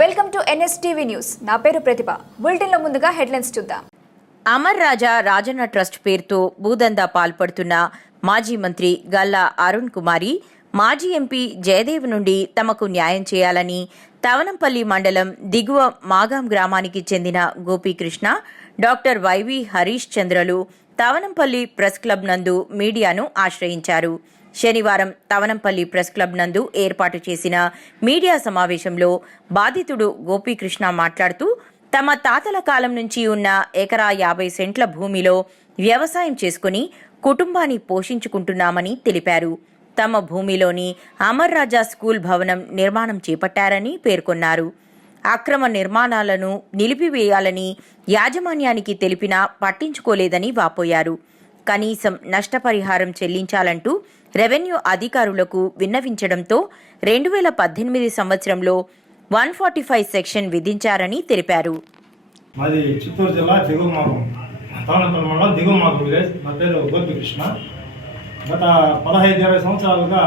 Welcome to NSTV news. నా పేరు ప్రతిభ. బులెటిన్లో ముందుగా హెడ్లైన్స్ చూద్దాం. అమర్ రాజా రాజన్న ట్రస్ట్ పేరుతో భూదందా పాల్పడుతున్న మాజీ మంత్రి గల్లా అరుణ్ కుమారి మాజీ ఎంపీ జయదేవ్ నుండి తమకు న్యాయం చేయాలని తవనంపల్లి మండలం దిగువ మాగాం గ్రామానికి చెందిన గోపీకృష్ణ డాక్టర్ వైవి హరీష్ చంద్రలు తవనంపల్లి ప్రెస్ క్లబ్ నందు మీడియాను ఆశ్రయించారు. శనివారం తవనంపల్లి ప్రెస్ క్లబ్ నందు ఏర్పాటు చేసిన మీడియా సమావేశంలో బాధితుడు గోపీకృష్ణ మాట్లాడుతూ తమ తాతల కాలం నుంచి ఉన్న ఎకరా యాభై సెంట్ల భూమిలో వ్యవసాయం చేసుకుని కుటుంబాన్ని పోషించుకుంటున్నామని తెలిపారు. తమ భూమిలోని అమర్ రాజా స్కూల్ భవనం నిర్మాణం చేపట్టారని పేర్కొన్నారు. అక్రమ నిర్మాణాలను నిలిపివేయాలని యాజమాన్యానికి తెలిపినా పట్టించుకోలేదని వాపోయారు. కనీసం నష్టపరిహారం చెల్లించాలంటూ రెవెన్యూ అధికారులకు విన్నవించడంతో రెండు వేల పద్దెనిమిది సంవత్సరంలో వన్ ఫార్టీ ఫైవ్ సెక్షన్ విధించారని తెలిపారు. మాది చిత్తూరు జిల్లా దిగువ మాగం మండలం దిగువ మాగం విలేజ్. నా పేరు గోపికృష్ణ. గత పదహైదు ఇరవై సంవత్సరాలుగా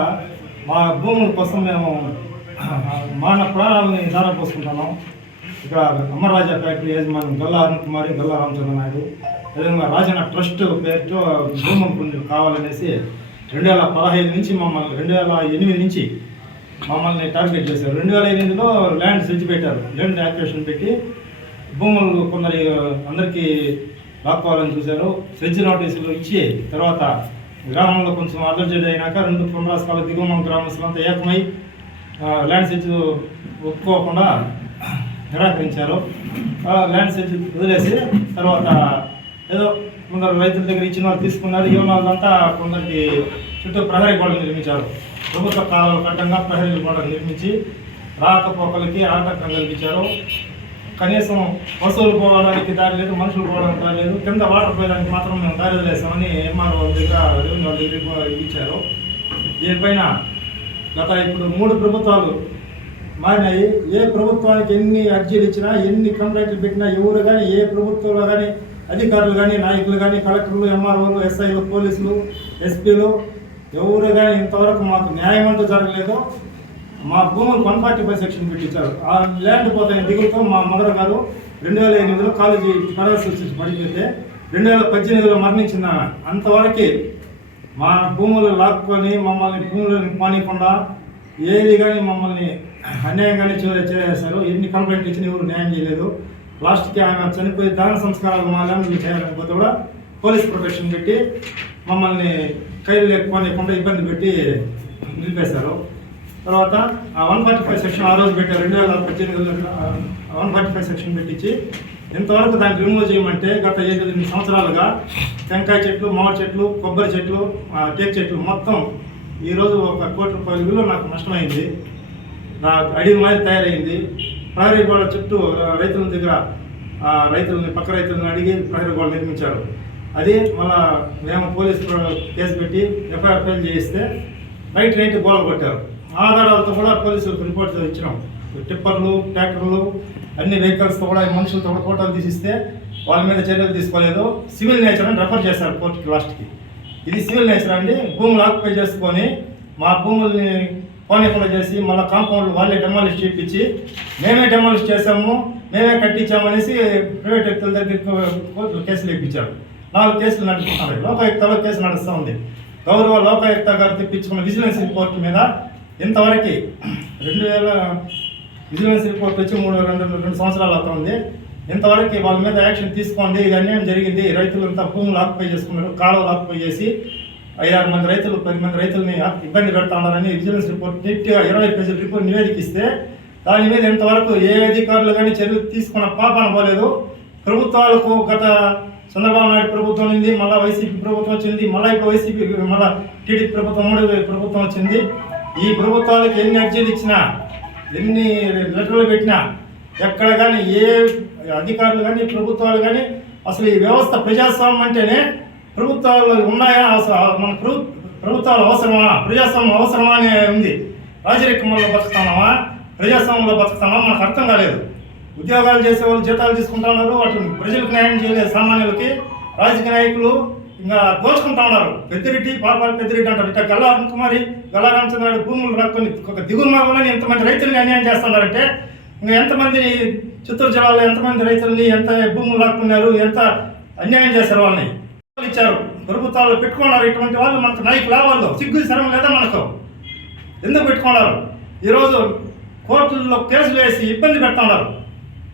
మా భూముల కోసం మేము మాన ప్రాణాలని దారం పోసుకుంటున్నాం. ఇక్కడ అమరరాజా ఫ్యాక్టరీ యజమాని గల్లా అరుణ్ కుమారి గల్లా రామచంద్ర నాయుడు అదేవిధంగా రాజన్న ట్రస్ట్ పేరుతో భూమి కావాలనేసి రెండు వేల పదహైదు నుంచి మమ్మల్ని రెండు వేల ఎనిమిది నుంచి మమ్మల్ని టార్గెట్ చేశారు. రెండు వేల ఎనిమిదిలో ల్యాండ్ సెర్చ్ పెట్టారు ల్యాండ్ యాక్టివేషన్ పెట్టి భూములు కొందరి అందరికీ లాక్కోవాలని చూశారు. సెర్చ్ నోటీసులు ఇచ్చి తర్వాత గ్రామంలో కొంచెం అలర్జెడ్ అయినాక రెండు పునరాస్కాల దిగుమం గ్రామస్తులంతా ఏకమై ల్యాండ్ సెర్చ్ ఒప్పుకోకుండా నిరాకరించారు. ల్యాండ్ సెర్చ్ వదిలేసి తర్వాత ఏదో కొందరు రైతుల దగ్గర ఇచ్చిన వాళ్ళు తీసుకున్నారు. ఇవ్వని వాళ్ళంతా కొందరికి చుట్టూ ప్రహరీ గోడలు నిర్మించారు. ప్రభుత్వ కాలువల కట్టంగా ప్రహరీ గోడలు నిర్మించి రాకపోకలకి ఆటంకం కల్పించారు కనీసం వసూలు పోవడానికి దారి లేదు మనుషులు పోవడానికి దారి లేదు. కింద వాటర్ పోయడానికి మాత్రం మేము దారి వదిలేస్తామని ఎంఆర్ఓ దగ్గర రెవెన్యూ దగ్గర ఇచ్చారు. దీనిపైన గత ఇప్పుడు మూడు ప్రభుత్వాలు మారినాయి. ఏ ప్రభుత్వానికి ఎన్ని అర్జీలు ఇచ్చినా ఎన్ని కంప్లైంట్లు పెట్టినా ఎవరు కానీ ఏ ప్రభుత్వంలో కానీ అధికారులు కానీ నాయకులు కానీ కలెక్టర్లు ఎంఆర్ఓలు ఎస్ఐలు పోలీసులు ఎస్పీలు ఎవరు కానీ ఇంతవరకు మాకు న్యాయం అంటూ జరగలేదు. మా భూములు వన్ ఫార్టీ ఫైవ్ సెక్షన్ పెట్టించారు. ఆ ల్యాండ్ పోతాయి దిగులతో మా మదర్ గారు రెండు వేల ఎనిమిదిలో కాలేజీ పరాశిస్ పడిపోతే రెండు వేల పద్దెనిమిదిలో మరణించిన అంతవరకు మా భూములు లాక్కొని మమ్మల్ని భూములను పానికుండా ఏది కానీ మమ్మల్ని అన్యాయంగానే కానీ చేశారు ఎన్ని కంప్లైంట్ ఇచ్చినా ఎవరు న్యాయం చేయలేదు. లాస్ట్కి ఆమె చనిపోయి దాన సంస్కారాలు మా మీరు చేయాలనుకోతే కూడా పోలీస్ ప్రొటెక్షన్ పెట్టి మమ్మల్ని కైలు లేకపోనివ్వకుండా ఇబ్బంది పెట్టి నిలిపేశారు. తర్వాత ఆ వన్ ఫార్టీ ఫైవ్ సెక్షన్ ఆ రోజు పెట్టారు. రెండు వేల పద్దెనిమిది వన్ ఫార్టీ ఫైవ్ సెక్షన్ పెట్టించి ఇంతవరకు దాన్ని రిమూవ్ చేయమంటే గత ఏడు ఎనిమిది సంవత్సరాలుగా టెంకాయ చెట్లు మామిడి చెట్లు కొబ్బరి చెట్లు టేక్ చెట్లు మొత్తం ఈరోజు ఒక కోటి రూపాయల విలువ నాకు నష్టమైంది. నా అడిగి మాదిరి తయారైంది. ప్రహరీ గోడ చుట్టూ రైతుల దగ్గర ఆ, రైతులని పక్క రైతులను అడిగి ప్రహరీ గోడ నిర్మించారు. అది మళ్ళా మేము పోలీస్ కేసు పెట్టి ఎఫ్ఐఆర్ ఫైల్ చేయిస్తే రైట్ రైట్ గోడ కొట్టారు. ఆధారాలతో కూడా పోలీసులకు రిపోర్ట్ ఇచ్చినాం. టిప్పర్లు ట్రాక్టర్లు అన్ని వెహికల్స్తో కూడా ఈ మనుషులతో కూడా ఫోటోలు తీసిస్తే వాళ్ళ మీద చర్యలు తీసుకోలేదు. సివిల్ నేచర్ అని రెఫర్ చేశారు కోర్టుకి లాస్ట్కి. ఇది సివిల్ నేచర్ అండి. భూములు ఆక్యుపై చేసుకొని మా భూముల్ని పోనీకులు చేసి మళ్ళీ కాంపౌండ్లు వాళ్ళే డెమాలిష్ చేయించి మేమే డెమాలిష్ చేసాము మేమే కట్టించామనేసి ప్రైవేట్ వ్యక్తుల దగ్గర కోర్టులు కేసులు ఇప్పించారు నాలుగు కేసులు నడుపుతున్నారు లోకాయుక్తలో కేసు నడుస్తూ ఉంది. గౌరవ లోకాయుక్త గారు తెప్పించుకున్న విజిలెన్స్ రిపోర్ట్ మీద ఇంతవరకు రెండు వేల విజిలెన్స్ రిపోర్ట్ వచ్చి మూడు రెండు రెండు సంవత్సరాలు అవుతుంది ఇంతవరకు వాళ్ళ మీద యాక్షన్ తీసుకోండి. ఇది అన్యాయం జరిగింది. రైతులంతా భూములు ఆక్యుపై చేసుకున్నారు కాలువలు ఆక్యుపై చేసి ఐదారు మంది రైతులు పది మంది రైతుల్ని ఇబ్బంది పెడతా ఉన్నారని విజిలెన్స్ రిపోర్ట్ నీట్గా ఇరవై పేజీల రిపోర్ట్ నివేదికిస్తే దాని మీద ఇంతవరకు ఏ అధికారులు కానీ చర్యలు తీసుకున్న పాపన పోలేదు. ప్రభుత్వాలకు గత చంద్రబాబు నాయుడు ప్రభుత్వం ఉంది మళ్ళీ వైసీపీ ప్రభుత్వం వచ్చింది మళ్ళీ ఇప్పుడు వైసీపీ మళ్ళీ టీడీపీ ప్రభుత్వం మూడు ప్రభుత్వం వచ్చింది. ఈ ప్రభుత్వాలకు ఎన్ని అర్జీలు ఇచ్చినా ఎన్ని లెటర్లు పెట్టినా ఎక్కడ కానీ ఏ అధికారులు కానీ ప్రభుత్వాలు కానీ అసలు ఈ వ్యవస్థ ప్రజాస్వామ్యం అంటేనే ప్రభుత్వాలు ఉన్నాయా? అసలు మన ప్రభు ప్రభుత్వాలు అవసరమా? ప్రజాస్వామ్యం అవసరమా అని ఉంది. రాజరికంలో బతుకుతున్నామా? ప్రజాస్వామ్యంలో బతుకుతున్నామా? మనకు అర్థం కాలేదు. ఉద్యోగాలు చేసే వాళ్ళు జీతాలు తీసుకుంటున్నారు వాటిని ప్రజలకు న్యాయం చేయలేదు. సామాన్యులకి రాజకీయ నాయకులు ఇంకా దోచుకుంటా ఉన్నారు. పెద్దిరెడ్డి పాపాలు పెద్దిరెడ్డి అంటారు. ఇట్లా గల్లా కుమారి గల్లా రామచంద్రుడు భూములు రాకొని ఒక దిగురు ఎంతమంది రైతుల్ని అన్యాయం చేస్తున్నారంటే ఇంకా ఎంతమంది చిత్తూరు జిల్లాలో ఎంతమంది రైతుల్ని ఎంత భూములు లాక్కున్నారు ఎంత అన్యాయం చేశారు వాళ్ళని? ఇచ్చారు. ప్రభుత్వాలు పెట్టుకున్నారు. ఇటువంటి వాళ్ళు మనకు నాయకులు వాళ్ళు సిగ్గు శరం లేదా మనకు? ఎందుకు పెట్టుకున్నారు? ఈరోజు కోర్టుల్లో కేసులు వేసి ఇబ్బంది పెడుతున్నారు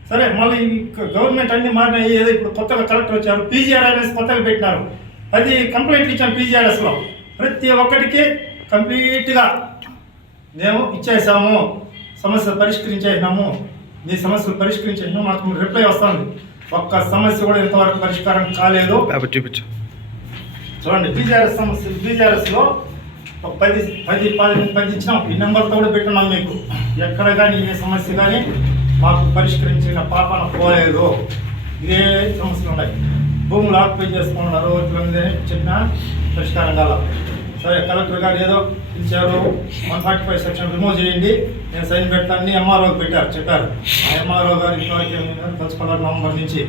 సరే మళ్ళీ గవర్నమెంట్ అన్ని మారినాయి. ఏదో ఇప్పుడు కొత్తగా కలెక్టర్ వచ్చారు. పీజీఆర్ అనేసి కొత్తగా పెట్టినారు. అది కంప్లైంట్ ఇచ్చాం పీజీఆర్ఎస్లో. ప్రతి ఒక్కటికి కంప్లీట్గా మేము ఇచ్చేసాము. సమస్యలు పరిష్కరించేసినాము. మీ సమస్యలు పరిష్కరించేసినాము. మాకు రిప్లై వస్తుంది. ఒక్క సమస్య కూడా ఇంతవరకు పరిష్కారం కాలేదు. చూపించు. చూడండి బీజీఆర్ఎస్ సమస్య బీజీఆర్ఎస్లో ఒక పది పది పది పది ఇచ్చినాం. ఈ నెంబర్తో కూడా పెట్టున్నాం మీకు. ఎక్కడ కానీ ఏ సమస్య కానీ మాకు పరిష్కరించిన పాపన పోలేదు. ఇదే సమస్యలు ఉన్నాయి. భూములు ఆక్యుపై చేసుకున్నారు ఇట్లా చెప్పినా పరిష్కారం కాల. సరే కలెక్టర్ గారు ఏదో ఇచ్చారు. One forty five section remove చేయండి. నేను సైన్ పెడతానని ఎంఆర్ఓకి పెట్టారు చెప్పారు. ఆ ఎంఆర్ఓ గారు ఇంతవరకు తెలుసుకోవాలి నవంబర్ నుంచి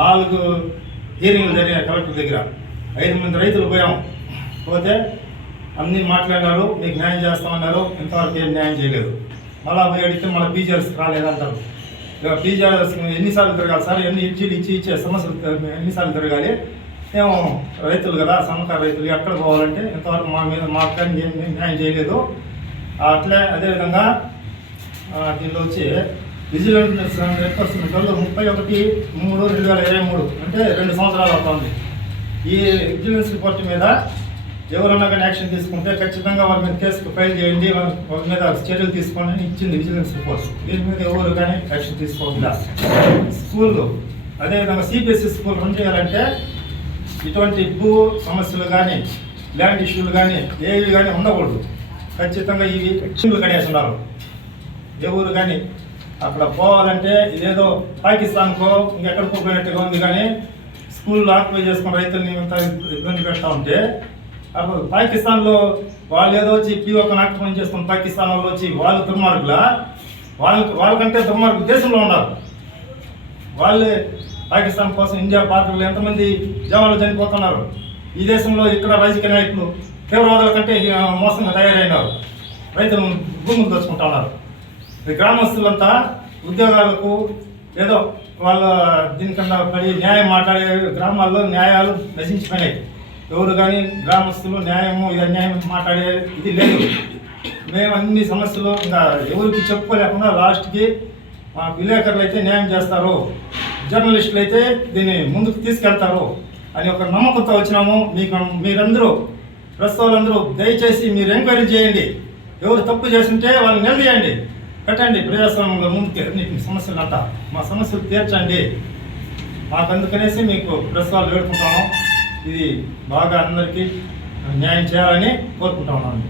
నాలుగు హీరింగ్లు జరిగాయి కలెక్టర్ దగ్గర. ఐదు మంది రైతులు పోయాము పోతే అన్నీ మాట్లాడారు మీకు న్యాయం చేస్తామన్నారు ఇంతవరకు ఏం న్యాయం చేయలేదు. మళ్ళా పోయి అడిగితే మళ్ళీ పీజీఆర్స్ రాలేదంటారు. ఇక పీజీఆర్స్ ఎన్నిసార్లు తిరగాలి సార్? ఎన్ని ఇచ్చి ఇచ్చి ఇచ్చే సమస్యలు ఎన్నిసార్లు తిరగాలి? మేము రైతులు కదా సన్నకారు రైతులు ఎక్కడ పోవాలంటే ఇంతవరకు మా మీద మా కానీ న్యాయం చేయలేదు. అట్లే అదేవిధంగా దీనిలో వచ్చి విజిలెన్స్ రిక్వెస్ట్మెంట్ వాళ్ళు ముప్పై ఒకటి మూడు రెండు వేల ఇరవై మూడు అంటే రెండు సంవత్సరాలు అవుతుంది. ఈ విజిలెన్స్ రిపోర్ట్ మీద ఎవరన్నా కానీ యాక్షన్ తీసుకుంటే ఖచ్చితంగా వాళ్ళ మీద కేసు ఫైల్ చేయండి వాళ్ళ మీద చర్యలు తీసుకోండి ఇచ్చింది విజిలెన్స్ రిపోర్ట్. దీని మీద ఎవరు కానీ యాక్షన్ తీసుకోకుండా స్కూల్లో అదేవిధంగా సిబిఎస్ఈ స్కూల్ రన్ చేయాలంటే ఇటువంటి భూ సమస్యలు కానీ ల్యాండ్ ఇష్యూలు కానీ ఏవి కానీ ఉండకూడదు. ఖచ్చితంగా ఇవి ఇష్యూలు కడేస్తున్నారు. ఎవరు కానీ అక్కడ పోవాలంటే ఇదేదో పాకిస్తాన్కో ఇంకెక్కడికో పోయినట్టుగా ఉంది కానీ స్కూల్లో ఆక్యుపై చేసుకున్న రైతుల్ని ఇంత ఇబ్బంది పెడతా ఉంటే అప్పుడు పాకిస్తాన్లో వాళ్ళు ఏదో వచ్చి పీఓకని ఆక్రమణ చేసుకున్న పాకిస్తాన్ వాళ్ళు వచ్చి వాళ్ళు దుర్మార్గుల? వాళ్ళ వాళ్ళకంటే దుర్మార్గులు దేశంలో ఉన్నారు. వాళ్ళే పాకిస్తాన్ కోసం ఇండియా పార్టీలు ఎంతమంది జవాన్లు చనిపోతున్నారు? ఈ దేశంలో ఇక్కడ రాజకీయ నాయకులు తీవ్రవాదుల కంటే మోసంగా తయారైనారు. రైతులు భూములు దోచుకుంటా ఉన్నారు గ్రామస్తులంతా ఉద్యోగాలకు ఏదో వాళ్ళ దీనికన్నా పడి న్యాయం మాట్లాడే గ్రామాల్లో న్యాయాలు నశించిపోయినాయి. ఎవరు కానీ గ్రామస్తులు న్యాయము ఇది అన్యాయం మాట్లాడే ఇది లేదు. మేము అన్ని సమస్యలు ఇంకా ఎవరికి చెప్పుకోలేకుండా లాస్ట్కి మా విలేకరులు అయితే న్యాయం చేస్తారు. జర్నలిస్టులు అయితే దీన్ని ముందుకు తీసుకెళ్తారు అని ఒక నమ్మకంతో వచ్చినాము. మీకు మీరందరూ ప్రెస్ దయచేసి మీరు ఎంక్వైరీ చేయండి. ఎవరు తప్పు చేస్తుంటే వాళ్ళని నిలదీయండి. పెట్టండి ప్రజాస్వామ్యంలో ముందుకు అన్నిటి సమస్యలు అంట మా సమస్యలు తీర్చండి. మాకు అందుకనేసి మీకు ప్రస్తుతాలు వేడుకుంటాము. ఇది బాగా అందరికీ న్యాయం చేయాలని కోరుకుంటా ఉన్నాను.